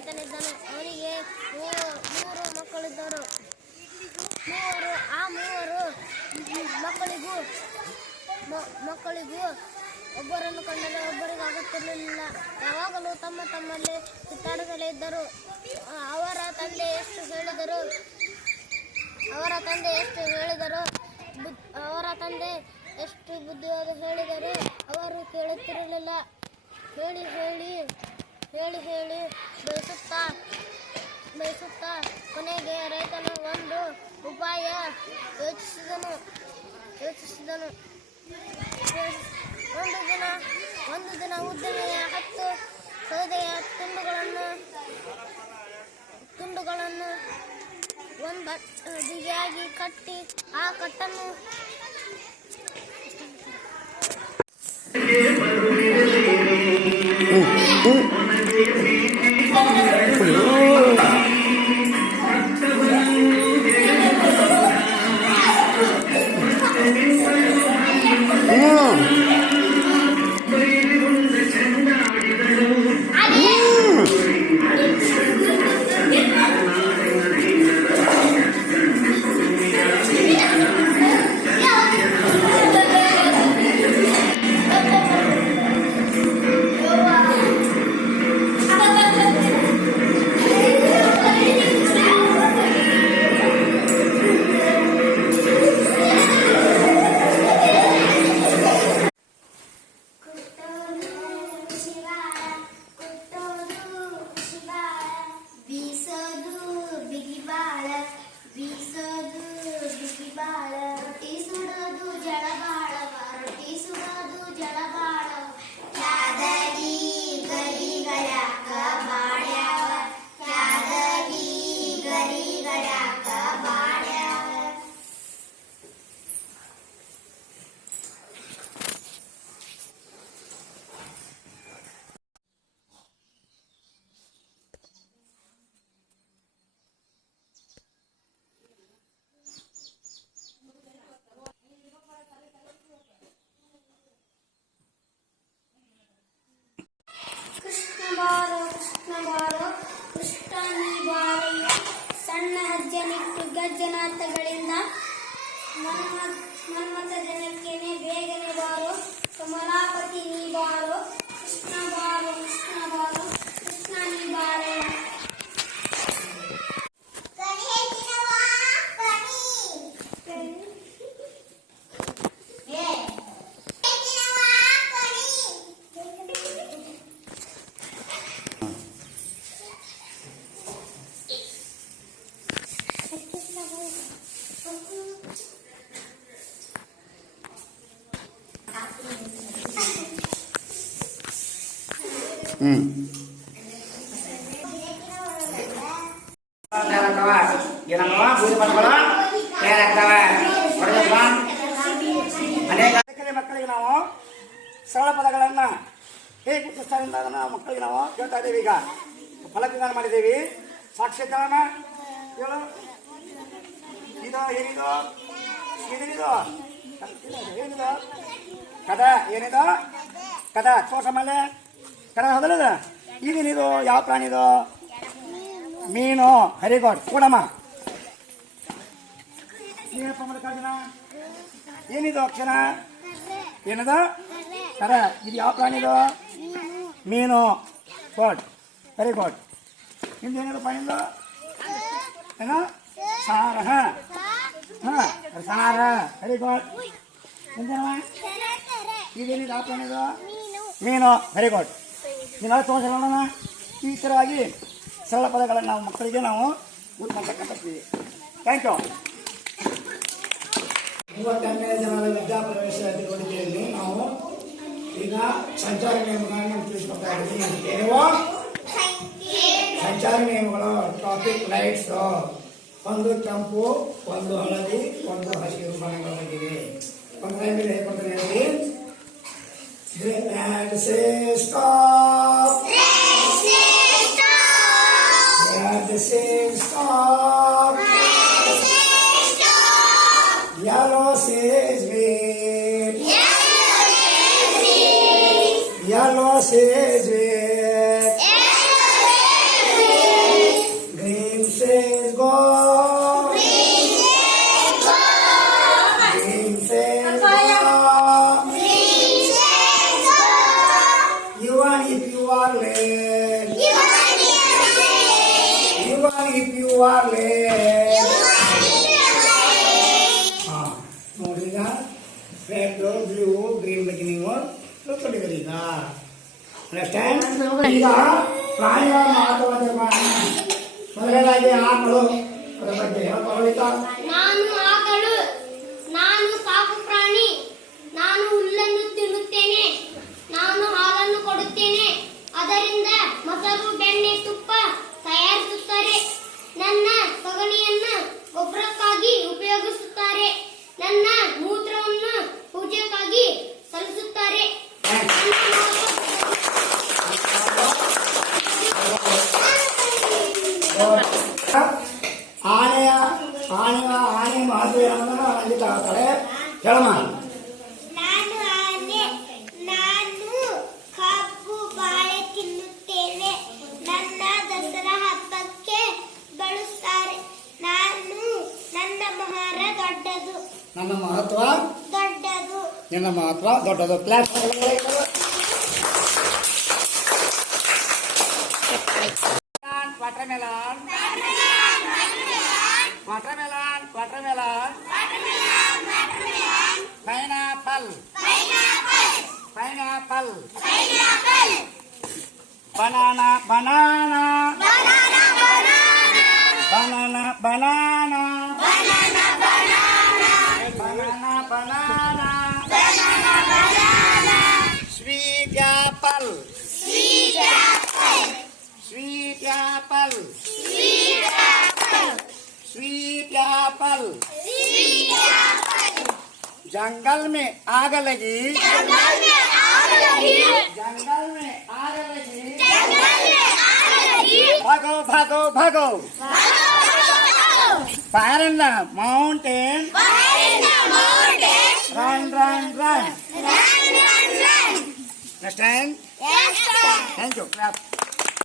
ರೈತನಿದ್ದನು. ಅವನಿಗೆ ಮೂವರು ಮಕ್ಕಳಿದ್ದರು. ಮೂವರು ಮಕ್ಕಳಿಗೂ ಒಬ್ಬರನ್ನು ಕಂಡರೆ ಒಬ್ಬರಿಗಾಗುತ್ತಿರಲಿಲ್ಲ. ಯಾವಾಗಲೂ ತಮ್ಮಲ್ಲಿ ಕಿತ್ತಾಡುತ್ತಲೇ ಇದ್ದರು. ಅವರ ತಂದೆ ಎಷ್ಟು ಬುದ್ಧಿವಾದ ಹೇಳಿದರೂ ಅವರು ಕೇಳುತ್ತಿರಲಿಲ್ಲ. ಹೇಳಿ ಬಯಸುತ್ತಾ ಕೊನೆಗೆ ರೈತನು ಒಂದು ಉಪಾಯ ಯೋಚಿಸಿದನು. ಒಂದು ದಿನ ಉದ್ದಿಮೆಯ 10 ಸೌದೆಯ ತುಂಡುಗಳನ್ನು ಒಂದು ಬಿಗಿಯಾಗಿ ಕಟ್ಟಿ ಆ ಕಟ್ಟನ್ನು ಸಣ್ಣ ಹೆಜ್ಜೆನಿಟ್ಟು ಗಜ್ಜನಾಥಗಳಿಂದ ಮನ್ಮಥ ಜನಕ್ಕೆ ಬೇಗನೆ ಬಾರೋ, ಕಮಲಾಪತಿ ನೀ ಬಾರೋ, ಕೃಷ್ಣ ಬಾರೋ ಕೃಷ್ಣ ನೀ ಬಾರೋ. ಮಕ್ಕಳಿಗೆ ನಾವು ಸರಳ ಪದಗಳನ್ನ ಹೇಗೆ ಗುರುತಿಸ್ತಾರೆ ನಾವು ಮಕ್ಕಳಿಗೆ ನಾವು ಹೇಳ್ತಾ ಇದ್ದೇವೆ. ಈಗ ಫಲಕಗಳನ್ನು ಮಾಡಿದ್ದೇವೆ. ಸಾಕ್ಷರಕರಣ ಹೇಳು. ಏನಿದು ಕದ ಏನಿದು ಕದ ತೋರ್ಸ ಮೇಲೆ ಕದ ಹೌದಲ್ಲ. ಈಗೇನಿದು ಯಾವ ಪ್ರಾಣಿದು? ಮೀನು. Very good. ಕೂಡಮ್ಮ ಏನಪ್ಪ ಮಲ್ಲಿಕಾರ್ಜುನ ಏನಿದು ಅಕ್ಷರ? ಏನದು ಕರ. ಇದು ಯಾವ ಪ್ರಾಣಿದು? ಮೀನು. Good, very good. ನಿಮ್ದು ಏನಿದು ಪ್ರಾಣಿದು? ಏನು? ಸಾರ. ಸಾರ. Very good. ನಿಮ್ದೇನವ? ಇದೇನಿದು ಯಾವ ಪ್ರಾಣಿದು? ಮೀನು. Very good. ನೀವೆಲ್ಲ ತೋರಿಸೋಣ. ಈ ಥರವಾಗಿ ಸರಳ ಪದಗಳನ್ನು ನಾವು ಮಕ್ಕಳಿಗೆ ನಾವು ಉತ್ಪತ್ತಿದ್ದೀವಿ. Thank you. 32ನೇ ಜನರ ವಿದ್ಯಾಪ್ರವೇಶ ಚಟುವಟಿಕೆಯಲ್ಲಿ ನಾವು ಈಗ ಸಂಚಾರ ನಿಯಮಗಳನ್ನು ತಿಳಿಸ್ಕೊಳ್ತಾ ಇದ್ದೀವಿ. ಸಂಚಾರ ನಿಯಮಗಳು ಟ್ರಾಫಿಕ್ ಲೈಟ್ಸ್ ಒಂದು ಕೆಂಪು, ಒಂದು ಹಳದಿ, ಒಂದು ಹಸಿರು ಬಣ್ಣಗಳ ಬಂದಿದೆ. ಒಂದು ಟೈಮಲ್ಲಿ ಹೇಳ್ಕೊಡ್ತಾರೆ ಹೇಳಿ. Stop. Stop. Yellow says wait. Yellow says wait. are late. Even if you are late. ನೋಡಿ ಈಗ ರೆಡ್ ಬ್ಲೂ ಗ್ರೀನ್ beginning ತಿಳ್ಕೊಂಡಿದ್ದೀರಿ ಈಗ ಅಂಡರ್ಸ್ಟ್ಯಾಂಡ್. ಈಗ ಪ್ರಾಣಿಗಳ ಮಹತ್ವದ ಮೊದಲನೇದಾಗಿ ಆಕಳು ಅದರ ಬಗ್ಗೆ ಹೇಳ್ಕೊಳ್ಳಿಕ್ಕ. ನಾನು ಆಕಳು, ನಾನು ಸಾಕು ಪ್ರಾಣಿ, ನಾನು ಹುಲ್ಲನ್ನು ತಿನ್ನುತ್ತೇನೆ, ನಾನು ಹಾಲನ್ನು ಕೊಡುತ್ತೇನೆ, ಅದರಿಂದ ಮೊಸರು ಬೆಣ್ಣೆ ತುಪ್ಪ ತಯಾರಿಸುತ್ತಾರೆ. ನನ್ನ ಸಗಣಿಯನ್ನು ಗೊಬ್ಬರಕ್ಕಾಗಿ ಉಪಯೋಗಿಸುತ್ತಾರೆ, ನನ್ನ ಮೂತ್ರವನ್ನು ಪೂಜೆಗಾಗಿ ಸಲ್ಲಿಸುತ್ತಾರೆ. ಆನೆಯ ಮಹತ್ವ ಏನನ್ನ ರಂಜಿತ ಹೇಳ್ತಾಳೆ, ಹೇಳಮ್ಮ. ನಾನು ಆನೆ, ನಾನು ಕಬ್ಬು ಬಾಳೆ ತಿನ್ನುತ್ತೇನೆ, ನನ್ನ ದಸರಾ ಹಬ್ಬಕ್ಕೆ ಬಳಸ್ತಾರೆ. ನನ್ನ ಮಹಾರ ದೊಡ್ಡದು, ನನ್ನ ಮಹತ್ವ ದೊಡ್ಡದು. ನಿನ್ನ ಮಹತ್ವ ದೊಡ್ಡದು. Class watermelon, watermelon, watermelon, pineapple, pineapple, banana, banana, banana, banana, banana, banana, sweet apple, sweet apple, sweet apple, जंगल में आग लगी, जंगल में आग लगी, भागो भागो भागो, fire in the mountain, run run run, understand? Yes, sir. Thank you. Clap.